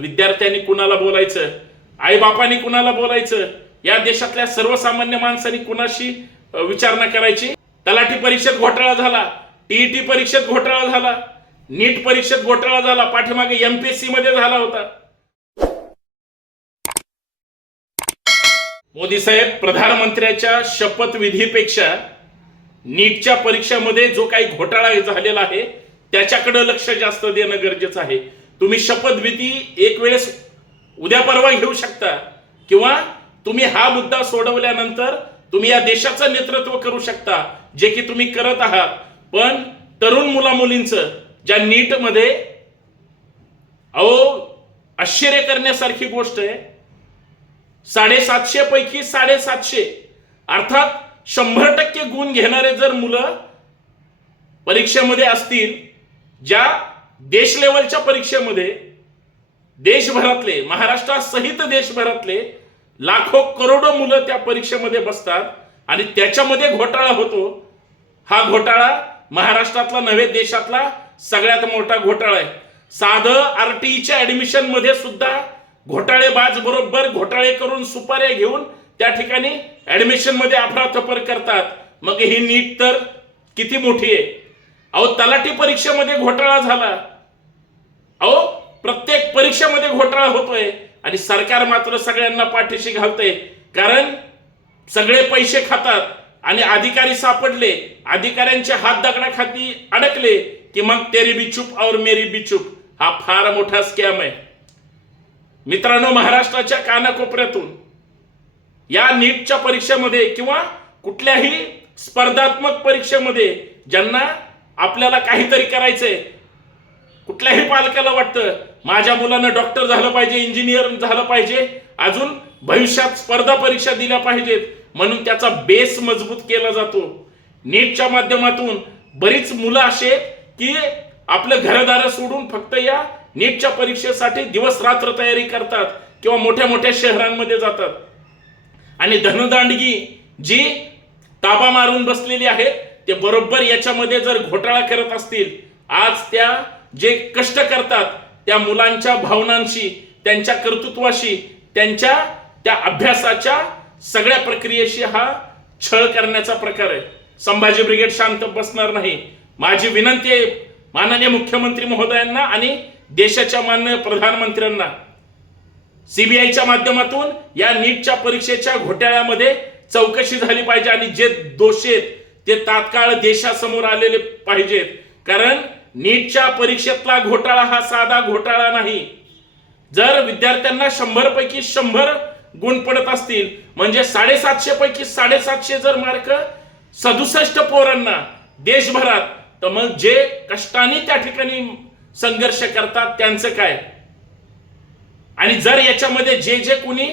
विद्यार्थ्यांनी कुणाला बोलायचं? आईबापांनी कुणाला बोलायचं? या देशातल्या सर्वसामान्य माणसांनी कुणाशी विचारणा करायची? तलाठी परीक्षेत घोटाळा झाला टीईटी परीक्षेत घोटाळा झाला नीट परीक्षेत घोटाळा झाला पाठीमागे एमपीएससी मध्ये झाला होता. मोदी साहेब प्रधानमंत्र्याच्या शपथविधीपेक्षा नीटच्या परीक्षेमध्ये जो काही घोटाळा झालेला आहे त्याच्याकडे लक्ष जास्त देणं गरजेचं आहे. तुम्ही शपथविधी एक वेळेस उद्या परवा घेऊ शकता. किंवा तुम्ही हा मुद्दा सोडवल्यानंतर तुम्ही या देशाचं नेतृत्व करू शकता जे की तुम्ही करत आहात. पण तरुण मुला मुलींचं ज्या नीटमध्ये अहो आश्चर्य करण्यासारखी गोष्ट आहे. साडेसातशे पैकी साडेसातशे अर्थात शंभर टक्के गुण घेणारे जर मुलं परीक्षेमध्ये असतील ज्या देश लेवलच्या परीक्षेमध्ये देशभरातले महाराष्ट्रासहित देशभरातले लाखो करोडो मुलं त्या परीक्षेमध्ये बसतात आणि त्याच्यामध्ये घोटाळा होतो. हा घोटाळा महाराष्ट्रातला नव्हे देशातला सगळ्यात मोठा घोटाळा आहे. साधं आरटीईच्या ऍडमिशनमध्ये सुद्धा घोटाळेबाज बरोबर घोटाळे करून सुपाऱ्या घेऊन त्या ठिकाणी ऍडमिशनमध्ये अफरातफर करतात. मग ही नीट तर किती मोठी आहे. अहो तलाठी परीक्षेमध्ये घोटाळा झाला. अहो प्रत्येक परीक्षेमध्ये घोटाळा होतोय आणि सरकार मात्र सगळ्यांना पाठीशी घालतंय. कारण सगळे पैसे खातात आणि अधिकारी सापडले अधिकाऱ्यांचे हात दगडाखाती अडकले की मग तेरी बी और मेरी बिचूप हा फार मोठा स्कॅम आहे. मित्रांनो महाराष्ट्राच्या कानाकोपऱ्यातून या नीटच्या परीक्षेमध्ये किंवा कुठल्याही स्पर्धात्मक परीक्षेमध्ये ज्यांना आपल्याला काहीतरी करायचंय कुठल्याही पालकाला वाटतं माझ्या मुलानं डॉक्टर झालं पाहिजे इंजिनियर झालं पाहिजे अजून भविष्यात स्पर्धा परीक्षा दिल्या पाहिजेत म्हणून त्याचा बेस मजबूत केला जातो. नीटच्या माध्यमातून बरीच मुलं असे की आपलं घरदार सोडून फक्त या नीटच्या परीक्षेसाठी दिवस रात्र तयारी करतात किंवा मोठ्या मोठ्या शहरांमध्ये जातात. आणि धनदांडगी जी ताबा मारून बसलेली आहेत ते बरोबर याच्यामध्ये जर घोटाळा करत असतील आज त्या जे कष्ट करतात त्या मुलांच्या भावनांशी त्यांच्या कर्तृत्वाशी त्यांच्या त्या अभ्यासाच्या सगळ्या प्रक्रियेशी हा छळ करण्याचा प्रकार आहे. संभाजी ब्रिगेड शांत बसणार नाही. माझी विनंती आहे माननीय मुख्यमंत्री महोदयांना आणि देशाच्या माननीय प्रधानमंत्र्यांना सीबीआयच्या माध्यमातून या नीटच्या परीक्षेच्या घोटाळ्यामध्ये चौकशी झाली पाहिजे आणि जे दोषी आहेत ते तात्काळ देशासमोर आलेले पाहिजेत. कारण नीटच्या परीक्षेतला घोटाळा हा साधा घोटाळा नाही. जर विद्यार्थ्यांना शंभर पैकी शंभर गुण पडत असतील म्हणजे साडेसातशे पैकी साडेसातशे जर मार्क सदुसष्ट पोरांना देशभरात तर मग जे कष्टाने त्या ठिकाणी संघर्ष करतात त्यांचं काय? आणि जर याच्यामध्ये जे जे कुणी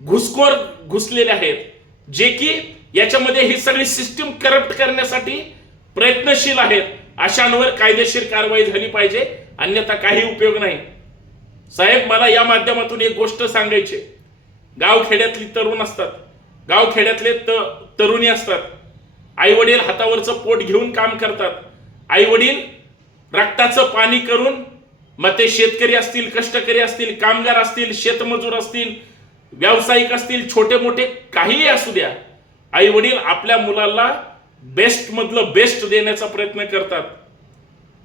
घुसखोर घुसलेले आहेत जे की याच्यामध्ये ही सगळी सिस्टीम करप्ट करण्यासाठी प्रयत्नशील आहेत अशांवर कायदेशीर कारवाई झाली पाहिजे. अन्यथा काही उपयोग नाही. साहेब मला या माध्यमातून एक गोष्ट सांगायची गावखेड्यातली तरुण असतात. गावखेड्यातले त तरुणी असतात. आई वडील हातावरचं पोट घेऊन काम करतात. आई वडील रक्ताचं पाणी करून मग ते शेतकरी असतील कष्टकरी असतील कामगार असतील शेतमजूर असतील व्यावसायिक असतील छोटे मोठे काहीही असू द्या. आई वडील आपल्या मुलाला बेस्ट मधलं बेस्ट देण्याचा प्रयत्न करतात.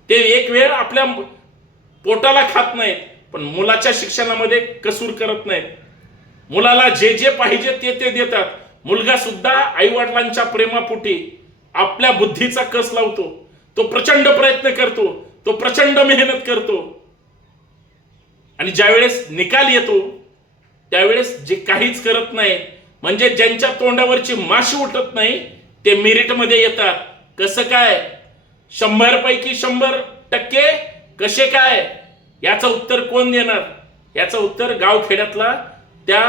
ते एक वेळ आपल्या पोटाला खात नाहीत पण मुलाच्या शिक्षणामध्ये कसूर करत नाहीत. मुलाला जे जे पाहिजे ते ते देतात. मुलगा सुद्धा आई वडिलांच्या प्रेमापोटी आपल्या बुद्धीचा कस लावतो तो प्रचंड प्रयत्न करतो तो प्रचंड मेहनत करतो. आणि ज्यावेळेस निकाल येतो त्यावेळेस जे काहीच करत नाही म्हणजे ज्यांच्या तोंडावरची माशी उठत नाही ते मेरिटमध्ये येतात. कसं काय? शंभर पैकी शंभर टक्के कसे काय? याचं उत्तर कोण देणार? याचं उत्तर गावखेड्यातला त्या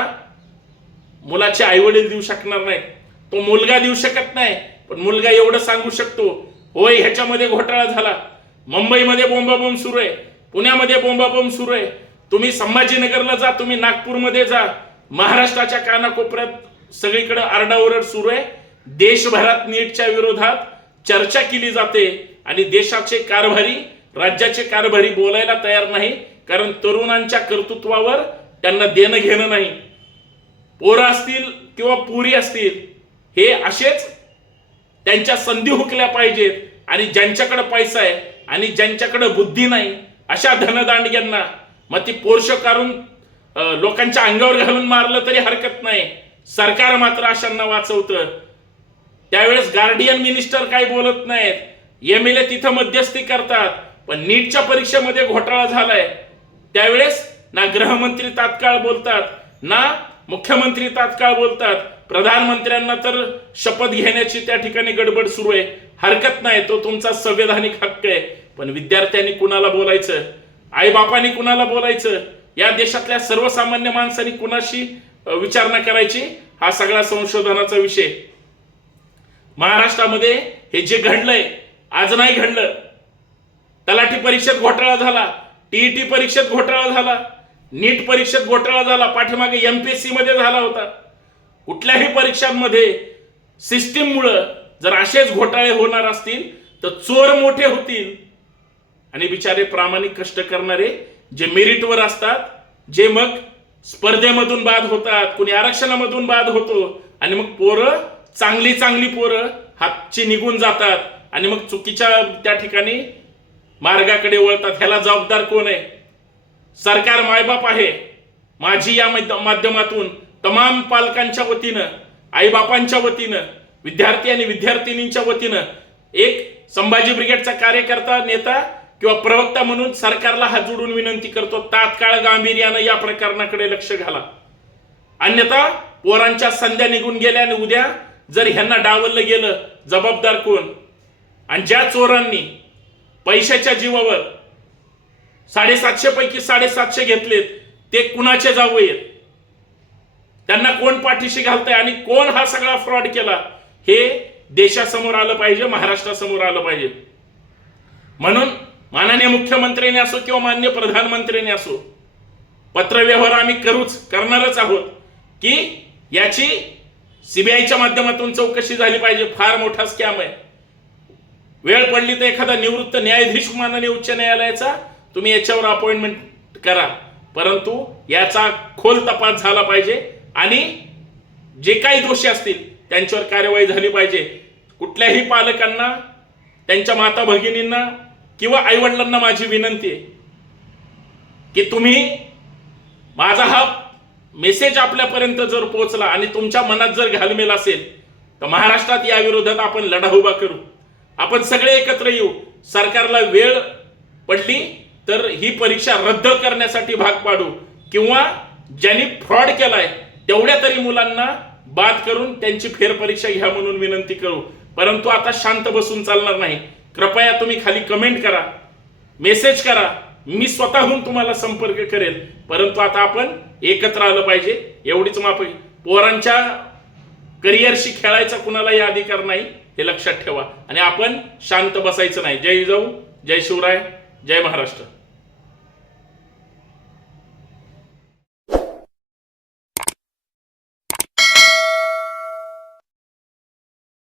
मुलाचे आईवडील देऊ शकणार नाही तो मुलगा देऊ शकत नाही पण मुलगा एवढं सांगू शकतो होय ह्याच्यामध्ये घोटाळा झाला. मुंबईमध्ये बोंबाबोंब सुरू आहे. पुण्यामध्ये बोंबाबोंब सुरू आहे. तुम्ही संभाजीनगरला जा तुम्ही नागपूरमध्ये जा. महाराष्ट्राच्या कानाकोपऱ्यात सगळीकडे आरडाओरड सुरू आहे. देशभरात नीटच्या विरोधात चर्चा केली जाते आणि देशाचे कारभारी राज्याचे कारभारी बोलायला तयार नाही कारण तरुणांच्या कर्तृत्वावर त्यांना देणं घेणं नाही. पोरं असतील किंवा पुरी असतील हे असेच त्यांच्या संधी हुकल्या पाहिजेत आणि ज्यांच्याकडे पैसा आहे आणि ज्यांच्याकडे बुद्धी नाही अशा धनदांडग्यांना मग ती पोर्ष काढून लोकांच्या अंगावर घालून मारलं तरी हरकत नाही. सरकार मात्र अशांना वाचवतं. त्यावेळेस गार्डियन मिनिस्टर काही बोलत नाहीत. एम एल ए तिथं मध्यस्थी करतात. पण नीटच्या परीक्षेमध्ये घोटाळा झालाय. त्यावेळेस ना गृहमंत्री तात्काळ बोलतात ना मुख्यमंत्री तात्काळ बोलतात. प्रधानमंत्र्यांना तर शपथ घेण्याची त्या ठिकाणी गडबड सुरू आहे. हरकत नाही तो तुमचा संवैधानिक हक्क आहे. पण विद्यार्थ्यांनी कुणाला बोलायचं? आईबापांनी कुणाला बोलायचं? या देशातल्या सर्वसामान्य माणसांनी कुणाशी विचारणा करायची? हा सगळा संशोधनाचा विषय. महाराष्ट्रामध्ये हे जे घडलंय आज नाही घडलं. तलाठी परीक्षेत घोटाळा झाला टीईटी परीक्षेत घोटाळा झाला नीट परीक्षेत घोटाळा झाला पाठीमागे एमपीएससी मध्ये झाला होता. कुठल्याही परीक्षांमध्ये सिस्टीममुळं जर असेच घोटाळे होणार असतील तर चोर मोठे होतील. आणि बिचारे प्रामाणिक कष्ट करणारे जे मेरिटवर असतात जे मग स्पर्धेमधून बाद होतात कुणी आरक्षणामधून बाद होतो आणि मग पोरं चांगली चांगली पोरं हातची निघून जातात आणि मग चुकीच्या त्या ठिकाणी मार्गाकडे वळतात. ह्याला जबाबदार कोण आहे? सरकार मायबाप आहे. माझी या माध्यमातून तमाम पालकांच्या वतीनं आईबापांच्या वतीनं विद्यार्थी आणि विद्यार्थिनींच्या वतीनं एक संभाजी ब्रिगेडचा कार्यकर्ता नेता किंवा प्रवक्ता म्हणून सरकारला हात जोडून विनंती करतो तात्काळ गांभीर्यानं या प्रकरणाकडे लक्ष घाला. अन्यथा पोरांच्या संध्या निघून गेल्या आणि उद्या जर ह्यांना डावललं गेलं जबाबदार कोण? आणि ज्या चोरांनी पैशाच्या जीवावर साडेसातशे पैकी साडेसातशे घेतलेत ते कुणाचे जावं येत त्यांना कोण पाठीशी घालतंय आणि कोण हा सगळा फ्रॉड केला? हे देशासमोर आलं पाहिजे महाराष्ट्रासमोर आलं पाहिजे. म्हणून माननीय मुख्यमंत्र्यांनी असो किंवा मान्य प्रधानमंत्र्यांनी असो पत्रव्यवहार आम्ही करूच करणारच आहोत की याची सीबीआयच्या माध्यमातून चौकशी झाली पाहिजे. फार मोठा स्कॅम आहे. वेळ पडली तर एखादा निवृत्त न्यायाधीश माननीय उच्च न्यायालयाचा तुम्ही याच्यावर अपॉइंटमेंट करा. परंतु याचा खोल तपास झाला पाहिजे आणि जे काही दोषी असतील त्यांच्यावर कार्यवाही झाली पाहिजे. कुठल्याही पालकांना त्यांच्या माता भगिनींना किंवा आईवडिलांना माझी विनंती आहे की तुम्ही माझा हा मेसेज आपल्यापर्यंत जर पोहोचला आणि तुमच्या मनात जर घालमेल असेल तर महाराष्ट्रात या विरोधात आपण लढा उभा करू. आपण सगळे एकत्र येऊ. सरकारला वेळ पडली तर ही परीक्षा रद्द करण्यासाठी भाग पाडू. किंवा ज्यांनी फ्रॉड केलाय तेवढ्या तरी मुलांना बाद करून त्यांची फेरपरीक्षा घ्या म्हणून विनंती करू. परंतु आता शांत बसून चालणार नाही. कृपया तुम्ही खाली कमेंट करा. मेसेज करा. मी स्वतःहून तुम्हाला संपर्क करेल परंतु आता आपण एकत्र आलं पाहिजे. एवढीच माफ. पोरांच्या करिअरशी खेळायचा कुणालाही अधिकार नाही हे लक्षात ठेवा. आणि आपण शांत बसायचं नाही. जय जाऊ जय शिवराय जय महाराष्ट्र.